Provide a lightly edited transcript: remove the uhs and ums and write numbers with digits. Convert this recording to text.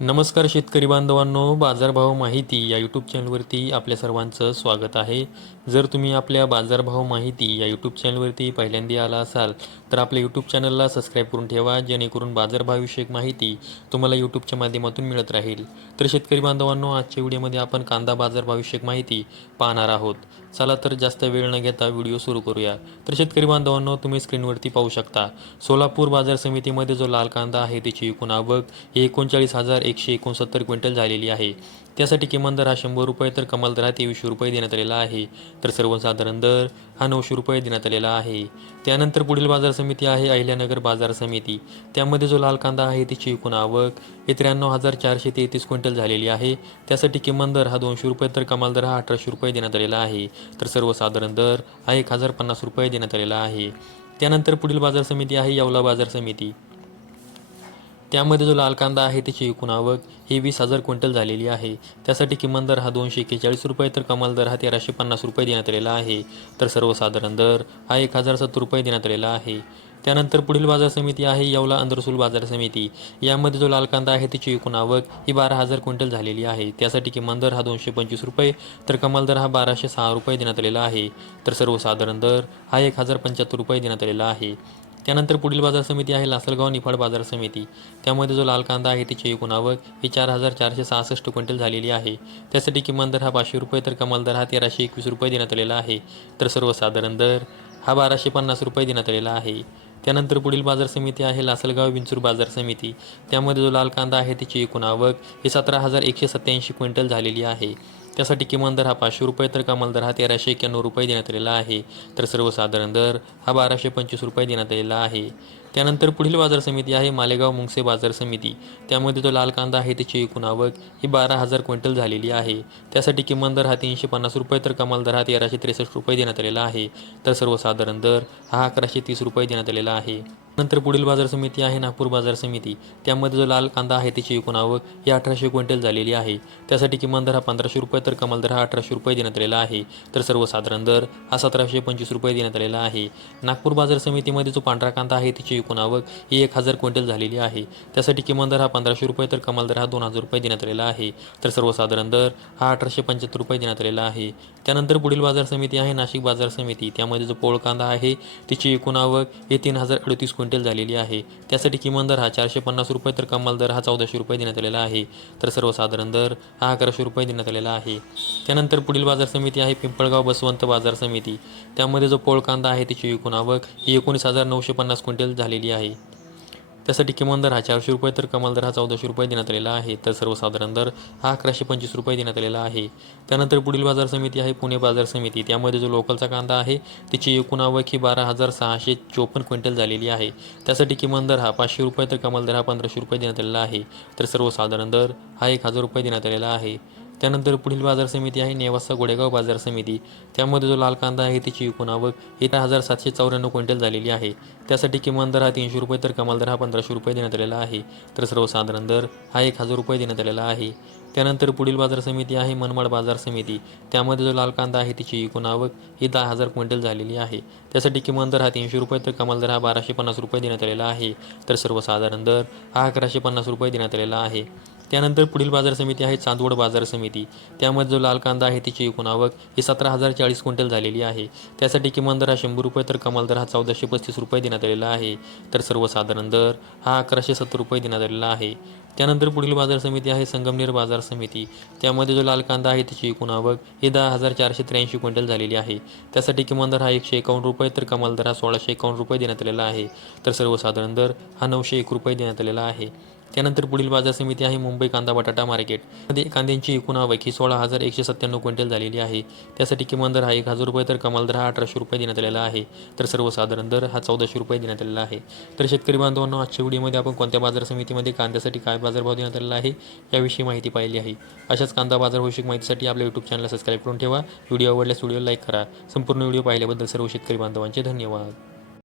नमस्कार शेतकरी बांधवांनो, बाजारभाव माहिती या यूट्यूब चॅनलवरती आपल्या सर्वांचं स्वागत आहे. जर तुम्ही आपल्या बाजारभाव माहिती या यूट्यूब चॅनलवरती पहिल्यांदा आला असाल तर आपल्या यूट्यूब चॅनलला सबस्क्राईब करून ठेवा, जेणेकरून बाजारभावविषयक माहिती तुम्हाला यूट्यूबच्या माध्यमातून मिळत राहील. तर शेतकरी बांधवांनो, आजच्या व्हिडिओमध्ये आपण कांदा बाजारभावविषयक माहिती पाहणार आहोत. चला तर जास्त वेळ न घेता व्हिडिओ सुरू करूया. तर शेतकरी बांधवांनो, तुम्ही स्क्रीनवरती पाहू शकता सोलापूर बाजार समितीमध्ये जो लाल कांदा आहे त्याची एकूण आवक ही 39,169 क्विंटल झालेली आहे. त्यासाठी किमान दर हा 100 रुपये तर कमाल दर हा 2300 रुपये देण्यात आलेला आहे. तर सर्वसाधारण दर हा 900 रुपये देण्यात आलेला आहे. त्यानंतर पुढील बाजार समिती आहे अहिल्यानगर बाजार समिती. त्यामध्ये जो लाल कांदा आहे त्याची एकूण आवक ही 93,433 क्विंटल झालेली आहे. त्यासाठी किमान दर हा 200 रुपये तर कमाल दर हा 1800 रुपये देण्यात आलेला आहे. तर सर्वसाधारण दर हा 1050 रुपये देण्यात आलेला आहे. त्यानंतर पुढील बाजार समिती आहे येवला बाजार समिती. त्यामध्ये जो लाल कांदा आहे त्याची एकूण आवक ही 20,000 क्विंटल झालेली आहे. त्यासाठी किमान दर हा 241 रुपये तर कमाल दर हा 1350 रुपये देण्यात आलेला आहे. तर सर्वसाधारण दर हा 1070 रुपये देण्यात आलेला आहे. त्यानंतर पुढील बाजार समिती आहे येवला अंदरसूल बाजार समिती. यामध्ये जो लाल कांदा आहे त्याची एकूण आवक ही 12,000 क्विंटल झालेली आहे. त्यासाठी किमान दर हा 225 रुपये तर कमाल दर हा 1206 रुपये देण्यात आलेला आहे. तर सर्वसाधारण दर हा 1075 रुपये देण्यात आलेला आहे. त्यानंतर पुढील बाजार समिती आहे लासलगाव निफाड बाजार समिती. त्यामध्ये जो लाल कांदा आहे त्याची एकूण आवक ही 4,466 क्विंटल झालेली आहे. त्यासाठी किमान दर हा 500 रुपये तर कमाल दर हा 1321 रुपये देण्यात आलेला आहे. तर सर्वसाधारण दर हा 1250 रुपये देण्यात आलेला आहे. त्यानंतर पुढील बाजार समिती आहे लासलगाव विंचूर बाजार समिती. त्यामध्ये जो लाल कांदा आहे त्याची एकूण आवक ही 17,187 क्विंटल झालेली आहे. त्यासाठी किमान दर हा 500 रुपये तर कमाल दर हा 1391 रुपये देण्यात आलेला आहे. तर सर्वसाधारण दर हा 1225 रुपये देण्यात आलेला आहे. त्यानंतर पुढील बाजार समिती आहे मालेगाव मुंगसे बाजार समिती. त्यामध्ये जो लाल कांदा आहे त्याची एकूण आवक ही 12,000 क्विंटल झालेली आहे. त्यासाठी किमान दर हा 350 रुपये तर कमाल दर हा 1363 रुपये देण्यात आलेला आहे. तर सर्वसाधारण दर हा 1130 रुपये देण्यात आलेला आहे. नंतर पुढील बाजार समिती आहे नागपूर बाजार समिती. त्यामध्ये जो लाल कांदा आहे त्याची एकूण आवक ही 1800 क्विंटल झालेली आहे. त्यासाठी किमान दर हा 1500 रुपये तर कमाल दर हा 1800 रुपये देण्यात आलेला आहे. तर सर्वसाधारण दर हा 1725 रुपये देण्यात आलेला आहे. नागपूर बाजार समितीमध्ये जो पांढरा कांदा आहे त्याची एकूण आवक ही 1000 क्विंटल झालेली आहे. त्यासाठी किमान दर हा 1500 रुपये तर कमाल दर हा 2000 रुपये देण्यात आलेला आहे. तर सर्वसाधारण दर हा 1875 रुपये देण्यात आलेला आहे. त्यानंतर पुढील बाजार समिती आहे नाशिक बाजार समिती. त्यामध्ये जो पोळ कांदा आहे त्याची एकूण आवक ही 3038 क्विंटल झालेली आहे. त्यासाठी किमान दर हा 450 रुपये तर कमाल दर हा 1400 रुपये देण्यात आलेला आहे. तर सर्वसाधारण दर हा 1100 रुपये देण्यात आलेला आहे. त्यानंतर पुढील बाजार समिती आहे पिंपळगाव बसवंत बाजार समिती. त्यामध्ये जो पोळ कांदा आहे त्याची एकूण आवक ही 19,950 क्विंटल झालेली आहे. त्यासाठी किमान दर हा 400 रुपये तर कमाल दर हा 1400 रुपये देण्यात आलेला आहे. तर सर्वसाधारण दर हा 1125 रुपये देण्यात आलेला आहे. त्यानंतर पुढील बाजार समिती आहे पुणे बाजार समिती. त्यामध्ये जो लोकलचा कांदा आहे त्याची एकूण आवक ही 12,654 क्विंटल झालेली आहे. त्यासाठी किमान दर हा 500 रुपये तर कमाल दर हा 1500 रुपये देण्यात आलेला आहे. तर सर्वसाधारण दर हा 1000 रुपये देण्यात आलेला आहे. त्यानंतर पुढील बाजार समिती आहे नेवासा गोडेगाव बाजार समिती. त्यामध्ये जो लाल कांदा आहे त्याची एकूण आवक ही 10,794 क्विंटल झालेली आहे. त्यासाठी किमान दर हा 300 रुपये तर कमाल दर हा 1500 रुपये देण्यात आलेला आहे. तर सर्वसाधारण दर हा 1000 रुपये देण्यात आलेला आहे. त्यानंतर पुढील बाजार समिती आहे मनमाड बाजार समिती. त्यामध्ये जो लाल कांदा आहे त्याची एकूण आवक ही 10,000 क्विंटल झालेली आहे. त्यासाठी किमान दर हा 300 रुपये तर कमाल दर हा 1250 रुपये देण्यात आलेला आहे. तर सर्वसाधारण दर हा 1150 रुपये देण्यात आलेला आहे. त्यानंतर पुढील बाजार समिती आहे चांदवड बाजार समिती. त्यामध्ये जो लाल कांदा आहे त्याची एकूण आवक ही 17,040 क्विंटल झालेली आहे. त्यासाठी किमान दर हा 100 रुपये तर कमाल दर हा 1435 रुपये देण्यात आलेला आहे. तर सर्वसाधारण दर हा 1170 रुपये देण्यात आलेला आहे. त्यानंतर पुढील बाजार समिती आहे संगमनेर बाजार समिती. त्यामध्ये जो लाल कांदा आहे त्याची एकूण आवक ही 10,483 क्विंटल झालेली आहे. त्यासाठी किमान दर हा 151 रुपये तर कमाल दर हा 1651 रुपये देण्यात आलेला आहे. तर सर्वसाधारण दर हा 901 रुपये देण्यात आलेला आहे. त्यानंतर पुढील बाजार समिती आहे मुंबई कांदा बटाटा मार्केट. मध्ये कांद्यांची एकूण आवक ही 16,197 क्विंटल झालेली आहे. त्यासाठी किमान दर हा 1000 रुपये तर कमाल दर हा 1800 रुपये देण्यात आलेला आहे. तर सर्वसाधारण दर हा 1400 रुपये देण्यात आलेला आहे. तर शेतकरी बांधवांनो, आजच्या व्हिडिओमध्ये आपण कोणत्या बाजार समितीमध्ये कांद्यासाठी काय बाजारभाव देण्यात आलेला आहे याविषयी माहिती पाहिली आहे. अशाच कांदा बाजारभाविषयक माहितीसाठी आपल्या यूट्यूब चॅनलला सबस्क्राईब करून ठेवा. व्हिडिओ आवडल्यास व्हिडिओ लाईक करा. संपूर्ण व्हिडिओ पाहिल्याबद्दल सर्व शेतकरी बांधवांचे धन्यवाद.